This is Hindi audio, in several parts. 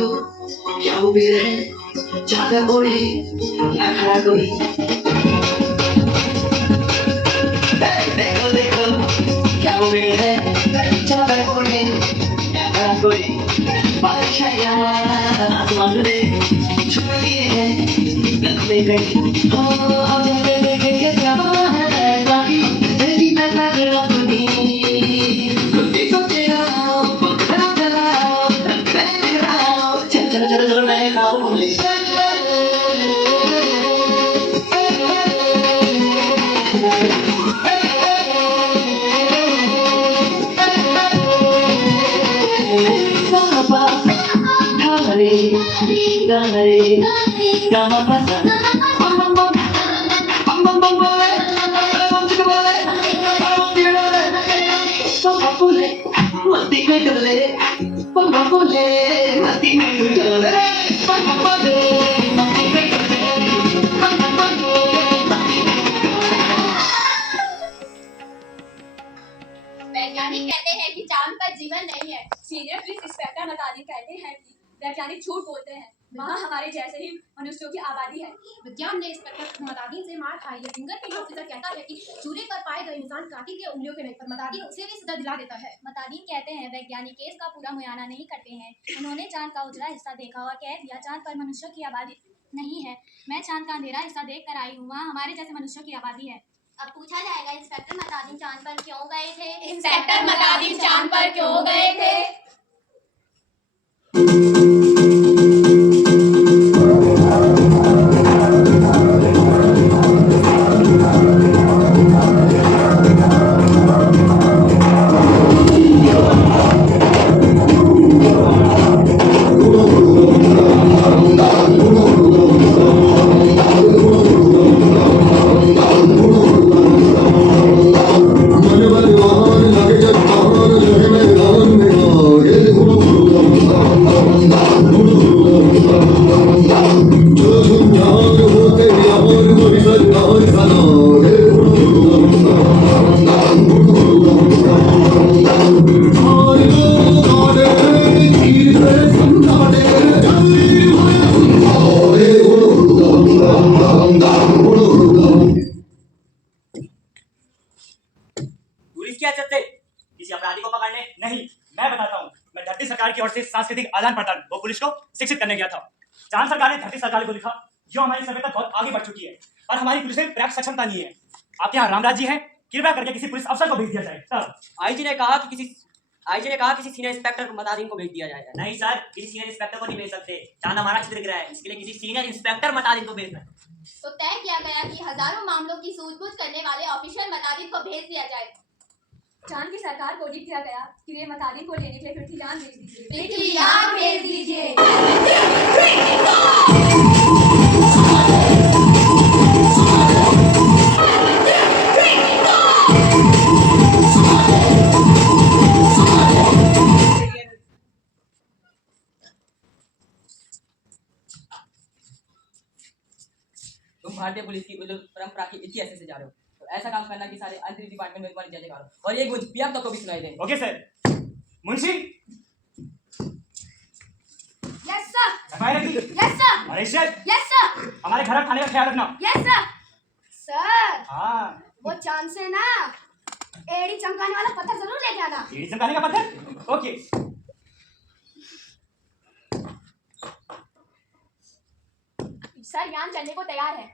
देखो क्या वो भी है ज्यादा कोई ना खड़ा कोई देखो देखो क्या वो भी है ज्यादा कोई ना खड़ा कोई बादशाह आसमान में छुप लिए है नगमे गई हो देखे क्या है बाकी तेरी नजर अपनी चलो मैं खाऊं वैज्ञानिक कहते हैं कि चांद पर जीवन नहीं है। सीनियर पुलिस इंस्पेक्टर मतादी कहते हैं कि वैज्ञानिक झूठ बोलते हैं, वहाँ हमारे जैसे ही मनुष्यों की आबादी है। विज्ञान ने इंस्पेक्टर मतादीन से मार खाई है। फिंगरप्रिंट ऑफिसर कहता है कि चूल्हे पर पाए गए इंसान कातिल के उंगलियों के नहीं पर मतादीन उसे भी सजा दिला देता है। मतादीन कहते हैं वैज्ञानिक केस का पूरा मुआयना नहीं करते हैं। उन्होंने चांद का उजला हिस्सा देखा और कह दिया चांद पर मनुष्यों की आबादी नहीं है। मैं चांद का अंधेरा हिस्सा देख कर आई हूँ, वहाँ हमारे जैसे मनुष्यों की आबादी है। अब पूछा जाएगा इंस्पेक्टर मतादीन चांद पर क्यों गए थे? इंस्पेक्टर मतादीन चांद पर क्यों गए थे? किसी अपराधी को पकड़ने नहीं, मैं बताता हूँ। मैं धरती सरकार की ओर से सांस्कृतिक आदान प्रदान वो पुलिस को शिक्षित करने गया था। चांद सरकार ने धरती सरकार को लिखा जो हमारी सभ्यता बहुत आगे बढ़ चुकी है और हमारी पुलिस में पर्याप्त सक्षमता नहीं है। आपके यहाँ रामराज जी है, कृपया करके किसी पुलिस अफसर को भेज दिया जाए। सर आईजी ने कहा किसी सीनियर इंस्पेक्टर मतादीन को भेज दिया जाएगा। नहीं सर, किसी सीनियर इंस्पेक्टर को नहीं भेज सकते। चांद हमारा क्षेत्र ग्रह है, इसके लिए किसी सीनियर इंस्पेक्टर मतादीन को भेजना है। तो तय किया गया कि हजारों मामलों की सूझबूझ करने वाले ऑफिशियल मतादीन को भेज दिया जाए। चांद की सरकार को लिख दिया गया कि ये मतादीन को लेने के लिए पृथ्वीयान भेज दीजिए। पृथ्वीयान भेज दीजिए। तुम भारतीय पुलिस की परंपरा के इतिहास से जा रहे हो, तो ऐसा काम करना कि सारे अंतरिक्ष डिपार्टमेंट में तुम्हारी जय करो और ये गुज पीएम तक को भी सुनाई दे। Okay sir. Munshi yes sir. सफाई yes sir. Malaysia yes sir. हमारे घर खाने का ख्याल रखना। Yes sir. सर हाँ, वो चांद से ना एड़ी चमकाने वाला पत्थर जरूर लेके आना। एड़ी चमकाने का पत्थर? ओके। सर यान चलने को तैयार है।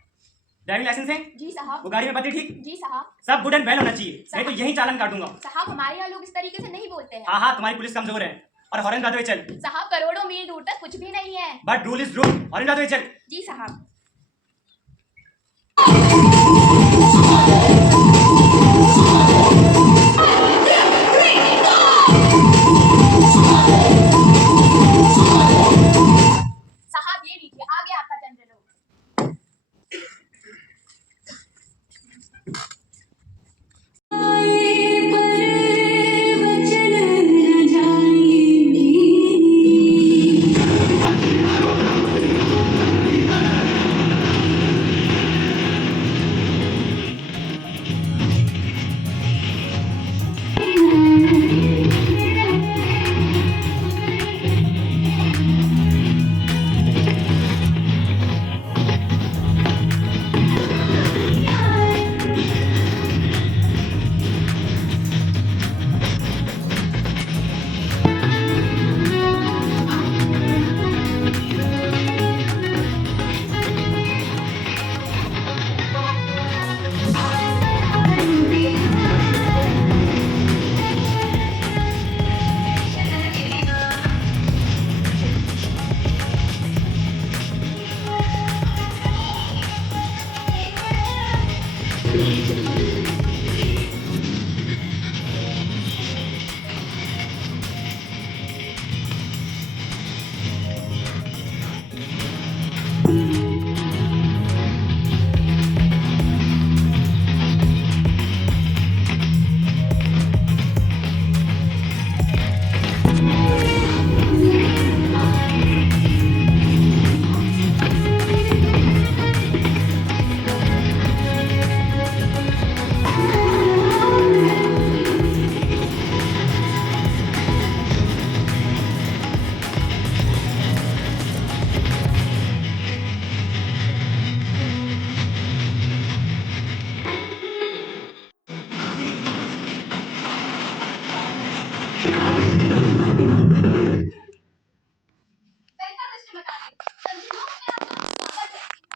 ड्राइविंग लाइसेंस है? जी साहब। वो गाड़ी में बैठी ठीक? जी साहब। सब गुड एंड वेल होना चाहिए, नहीं तो यही चालान काट दूंगा। साहब हमारे यहाँ लोग इस तरीके से नहीं बोलते हैं। हाँ हाँ, तुम्हारी पुलिस कमजोर है। और हॉर्न गाते हुए चल। साहब करोड़ों मील दूर तक कुछ भी नहीं है। But rule is rule, horn गाते हुए चल। जी साहब। साहब ये लीजिए, आगे आपका चंद्र लोग।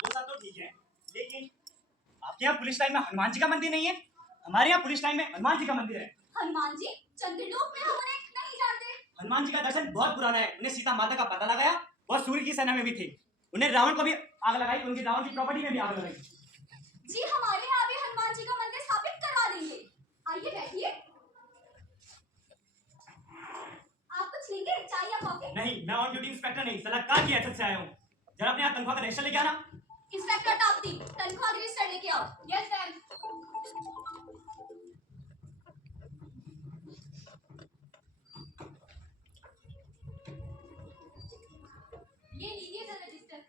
वो सब तो ठीक है, लेकिन आपके यहाँ पुलिस लाइन में हनुमान जी का मंदिर नहीं है? हमारे यहाँ पुलिस लाइन में हनुमान जी का मंदिर है। हनुमान जी चंद्रलोक में हम उन्हें नहीं जानते। हनुमान जी का दर्शन बहुत पुराना है। उन्हें सीता माता का पता लगाया और सूर्य की सेना में भी थे। उन्हें रावण को भी आग लगाई, उनकी रावण की प्रॉपर्टी में भी आग लगाई। जी हमारे यहाँ भी हनुमान जी का मंदिर स्थापित करवा देंगे। आइए बैठिए। आप कुछ लेंगे, चाय या कॉफी? नहीं, मैं ऑन ड्यूटी इंस्पेक्टर नहीं, सलाहकार की हैसियत से आया हूँ। जरा अपने यहाँ तनख्वाह का रजिस्टर लेके आना। इंस्पेक्टर ताप्ती, तनख्वाह रजिस्टर लेके आओ। Yes ma'am. ये लीजिए सर रजिस्टर।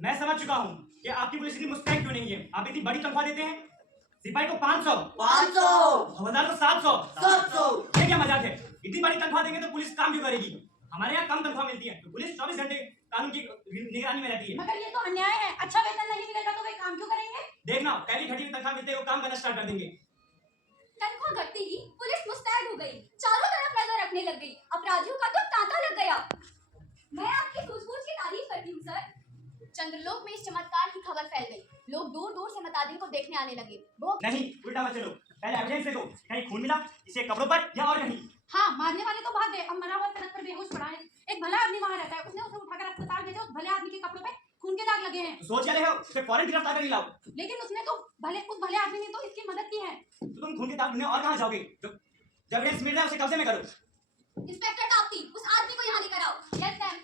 मैं समझ चुका हूँ कि आपकी पुलिस इतनी मुस्तैद क्यों नहीं है। आप इतनी बड़ी तनख्वाह देते हैं, सिपाही को 500, 500, हवलदार को 700, 700। ये क्या मजाक है? इतनी बड़ी तनख्वाह देंगे तो पुलिस काम क्यों करेगी? हमारे यहाँ कम तनख्वाह मिलती है तो पुलिस 24 घंटे कानून की निगरानी में रहती है। मगर ये तो अन्याय है। अच्छा वेतन नहीं मिलेगा तो वे काम क्यों करेंगे? देखना, पहली घड़ी में तनख्वाह मिलते ही वो काम करना स्टार्ट कर देंगे। तनख्वाह घटते ही पुलिस मुस्तैद हो गई, चारों तरफ नजर रखने लग गई, अपराधियों का तो तांता लग गया। मैं आपकी सूझबूझ की तारीफ करती हूँ सर। चंद्रलोक में इस चमत्कार की खबर फैल गई। लोग दूर दूर से मतादिन को देखने आने लगे। वो नहीं, उल्टा मत चलो। पहले एविडेंस देखो, कहीं खून मिला इसे कपड़ों पर या और कहीं। हाँ, मारने वाले तो भाग गए। अब मरा हुआ सड़क पर बेहोश पड़ा है। एक भला आदमी वहाँ रहता है, उसने उसे उठाकर अस्पताल भेजा। उस भले आदमी के कपड़ों पे खून के दाग लगे हैं। तो सोच क्या रहे हो? उसे फौरन गिरफ्तार कर लाओ। लेकिन उसने तो उस भले आदमी ने तो इसकी मदद की है। तो तुम खून के दाग ढूंढने और कहाँ जाओगे? जो एविडेंस मिल रहा है उसे कब्जे में करो। इंस्पेक्टर ताप्ती, उस आदमी को यहाँ लेकर आओ। Yes ma'am.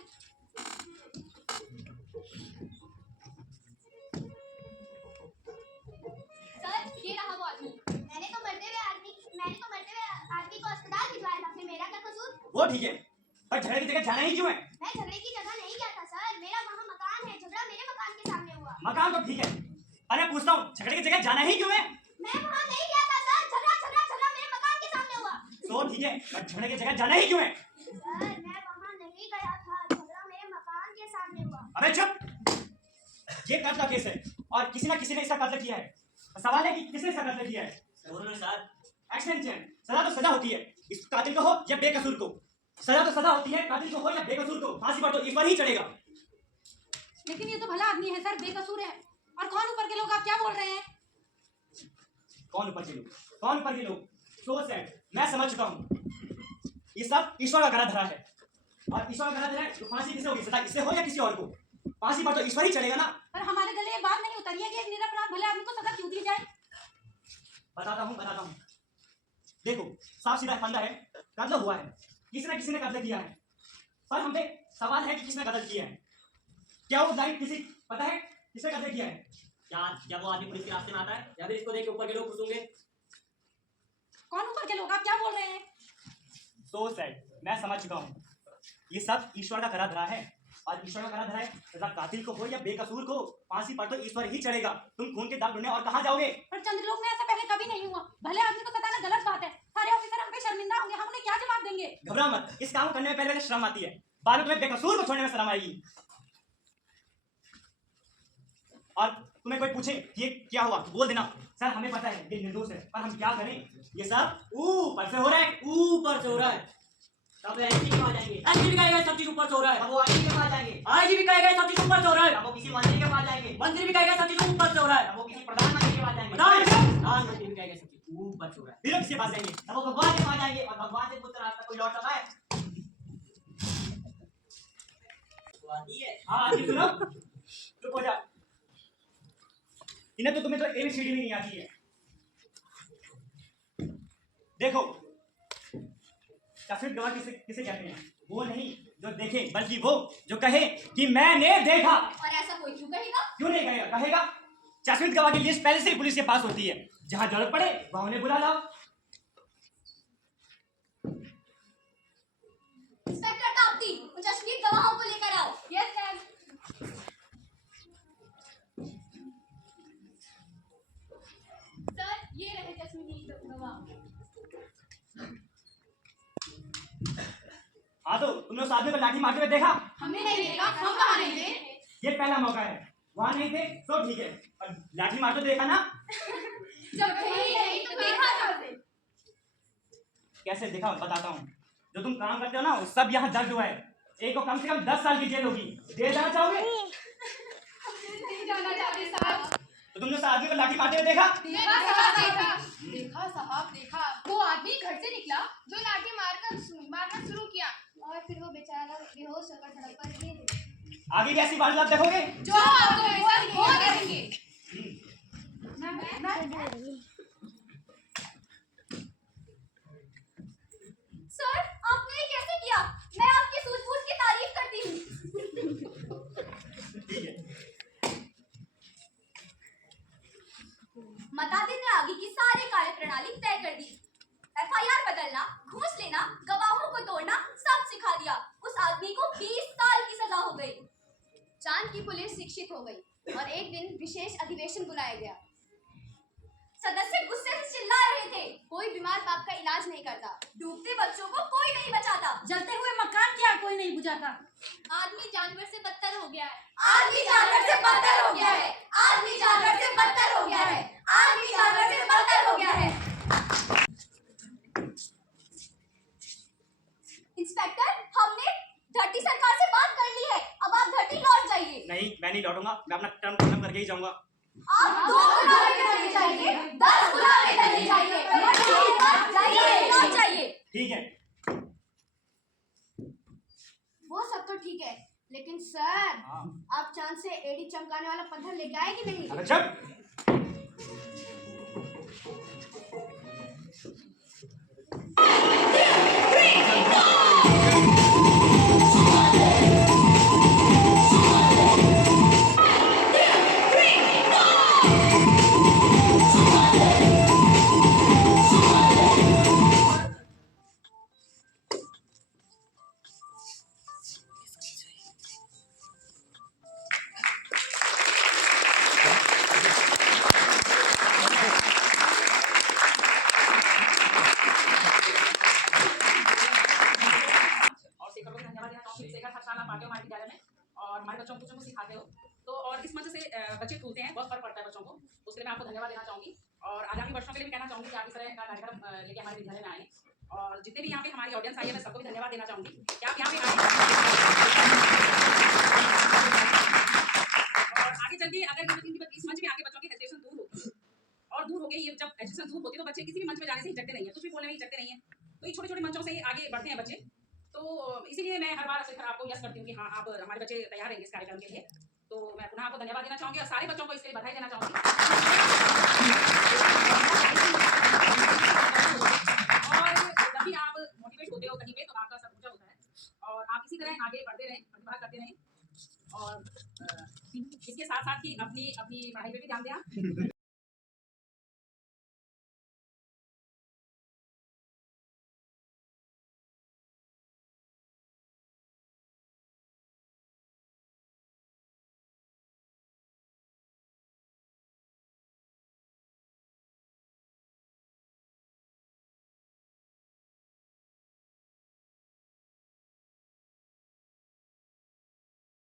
सर, ये रहा वो आदमी। मैंने तो मरते हुए आदमी को अस्पताल भिजवाया था। फिर मेरा क्या कसूर? वो ठीक है, पर झगड़े की जगह जाना ही क्यों है? मैं झगड़े की जगह नहीं गया था सर। मेरा वहाँ मकान है। झगड़ा मेरे मकान के सामने हुआ। मकान तो ठीक है, अरे पूछता हूँ झगड़े की जगह जाना ही क्यों है? मैं वहाँ नहीं गया था सर। झगड़ा मेरे मकान के सामने हुआ। तो ठीक है, पर झगड़े की जगह जाना ही क्यों है? सर मैं वहाँ नहीं गया था। झगड़ा मेरे मकान के सामने हुआ। अबे चुप! ये कत्ल का केस है और किसी ना किसी ने इसका कत्ल किया है। सवाल है कि किसने इसका कत्ल किया है? एक्सटेंशन, सजा तो सजा होती है, इस कातिल को हो या बेकसूर को। सजा तो सजा होती है, कातिल को हो या बेकसूर को। फांसी पर तो इस पर ही चढ़ेगा। लेकिन ये तो भला आदमी है सर, बेकसूर है। और कौन ऊपर के लोग? आप क्या बोल रहे हैं? कौन ऊपर के लोग? कौन ऊपर के लोग? सोच है, मैं समझ चुका हूँ। ये सब ईश्वर का गला धरा है और ईश्वर का गला धरा है तो फांसी किसे होगी? सजा इससे हो या किसी और को? फांसी पर तो ईश्वर ही चढ़ेगा ना। पर हमारे गले ये बात नहीं उतरी है कि एक निरपराध भले आदमी को सजा क्यों दी जाए। बताता हूँ। देखो, साफ सीधा फंदा है, कत्ल हुआ है, किसी न किसी ने कत्ल किया है। पर हम पे सवाल है कि किसने कत्ल किया है। क्या वो लाइन किसी पता है किसने कत्ल किया है? क्या वो आदमी पुलिस के रास्ते में आता है या फिर इसको देख के ऊपर के लोग खुश होंगे? कौन ऊपर के लोग? आप क्या बोल रहे हैं? सो सैड, मैं समझ चुका हूँ। ये सब ईश्वर का करा धरा है और ईश्वर का करा धरा है। सजा कातिल को हो या बेकसूर को, फांसी पर तो ईश्वर ही चढ़ेगा। तुम खून के दाग ढूंढने और कहाँ जाओगे? पर चंद्रलोक में ऐसा पहले कभी नहीं हुआ। भले आदमी को सताना गलत बात है। सारे ऑफिसर हम पे शर्मिंदा होंगे। हम उन्हें क्या जवाब देंगे? घबरा मत, इस काम को करने में पहले शर्म आती है, बाद में तुम्हें बेकसूर को छोड़ने में शर्म आएगी। और तुम्हें कोई पूछे कि ये क्या हुआ तो बोल देना, सर हमें पता है ये निर्दोष है, पर हम क्या करें, ये सब ऊपर से हो रहा है। ऊपर से हो रहा है। तब एसपी के पास जाएंगे, एसपी भी कहेगा सब चीज ऊपर से हो रहा है। अब वो आईजी के पास जाएंगे, आईजी भी कहेगा सब चीज ऊपर से हो रहा है। अब वो किसी मंत्री के पास जाएंगे, मंत्री भी कहेगा सब चीज ऊपर से हो रहा है। अब वो किसी प्रधानमंत्री के पास जाएंगे, प्रधानमंत्री भी कहेगा सब चीज ऊपर से हो रहा है। फिर लोग किसके पास जाएंगे? अब वो भगवान के पास जाएंगे और भगवान से पुत्र रास्ता कोई लौट सकता है? तो आती है। हाँ आती सुनो, चुप हो जा। इन्हें तो तुम्हें तो ABCD भी नहीं आती है। देखो तस्वीर गवाह किसे किसे कहते हैं? वो नहीं जो देखे, बल्कि वो जो कहे कि मैंने देखा। और ऐसा कोई क्यों कहेगा? क्यों नहीं कहेगा? कहेगा। तस्वीर गवाह की लिस्ट पहले से ही पुलिस के पास होती है, जहां जरूरत पड़े वहां उन्हें बुला लाओ। इंस्पेक्टर ताप्ती, उन चश्मिक गवाहों को लेकर आओ। Yes ma'am. सर ये रहे चश्मिक गवाह। हाँ तो तुमने उस आदमी को लाठी मारते हुए देखा? हमने नहीं देखा, हम वहाँ नहीं थे। ये पहला मौका है, वहां नहीं थे तो ठीक है, और लाठी मारते देखा ना? जब नहीं तो देखा कैसे? कैसे देखा बताता हूँ। जो तुम काम करते हो ना वो सब यहाँ दर्ज हुआ है। एक को कम से कम 10 साल की जेल होगी। जेल जाना चाहोगे? नहीं जाना चाहते साहब। तो तुमने उस आदमी को लाठी मारते हुए देखा? देखा साहब, देखा। देखा साहब, देखा। वो आदमी घर से निकला जो लाठी मारना शुरू किया और फिर वो बेचारा बेहोश होकर सड़क पर गिर गया। आगे भी ऐसी वारदात देखोगे? जो आपको वो देखेंगे। सर, आपने ये कैसे किया? मैं आपकी सूझबूझ की तारीफ करती हूँ। ठीक है। मतादिन ने आगे की सारी कार्यप्रणाली तय कर दी। FIR बदलना, घूस लेना, गवाहों को तोड़ना सब सिखा दिया। उस आदमी को 20 साल की सजा हो गई। चांद की पुलिस शिक्षित हो गई और एक दिन विशेष अधिवेशन बुलाया गया। सदस्य गुस्से से चिल्ला रहे थे। कोई बीमार बाप का इलाज नहीं करता। डूबते बच्चों को कोई नहीं बचाता। जलते हुए मकान क्या कोई नहीं बुझाता। आदमी जानवर से बदतर हो गया है। आदमी जानवर से बदतर हो गया है। आदमी जानवर से बदतर हो गया है। आदमी जानवर से बदतर हो गया है। इंस्पेक्टर, हमने धरती सरकार से बात कर ली है। अब आप धरती लौट जाइए। नहीं मैं नहीं लौटूंगा, मैं अपना टर्म खत्म करके ही जाऊंगा। आप 2 गुलाबे करने जाइए, 10 गुलाबे करने जाइए, लौट जाइए। ठीक है। वो सब तो ठीक है, लेकिन सर हाँ। आप चांद से एड़ी चमकाने वाला पत्थर लेके आए कि नहीं? अरे चुप। और शेखर को धन्यवाद देना चाहूँगी। शेखर हर साल आप आते हो हमारे विद्यालय में और हमारे बच्चों को सिखाते हो। तो और इस मंच से बच्चे खुलते हैं, बहुत फर्क पड़ता है बच्चों को। उसके लिए मैं आपको धन्यवाद देना चाहूँगी और आगामी वर्षों के लिए भी कहना चाहूँगी कि आप इस तरह का कार्यक्रम लेके हमारे विद्यालय में आए। और जितने भी यहाँ पे हमारी ऑडियंस आई है मैं सबको भी धन्यवाद देना चाहूँगी कि आप यहाँ पे आए। और आगे चल के अगर इस मंच में आके बच्चों की हेजिटेशन दूर होगी और दूर हो गई, ये जब हेजिटेशन दूर होती है तो बच्चे किसी भी मंच में जाने से हिचकते नहीं है, कुछ भी बोलने में हिचकते नहीं है। तो ये छोटे छोटे मंचों से आगे बढ़ते हैं बच्चे। तो इसीलिए मैं हर बार शेखर आपको यस करती हूँ कि हाँ आप हमारे बच्चे तैयार रहेंगे इस कार्यक्रम के लिए। तो मैं पुनः आपको धन्यवाद देना चाहूँगी और सारे बच्चों को इसके लिए बधाई देना चाहूँगी। और जब भी आप मोटिवेट होते हो कहीं पे तो आपका सब ऊंचा होता है और आप इसी तरह आगे बढ़ते रहें, प्रतिभा करते रहें और इसके साथ साथ ही अपनी पढ़ाई पे भी ध्यान दें।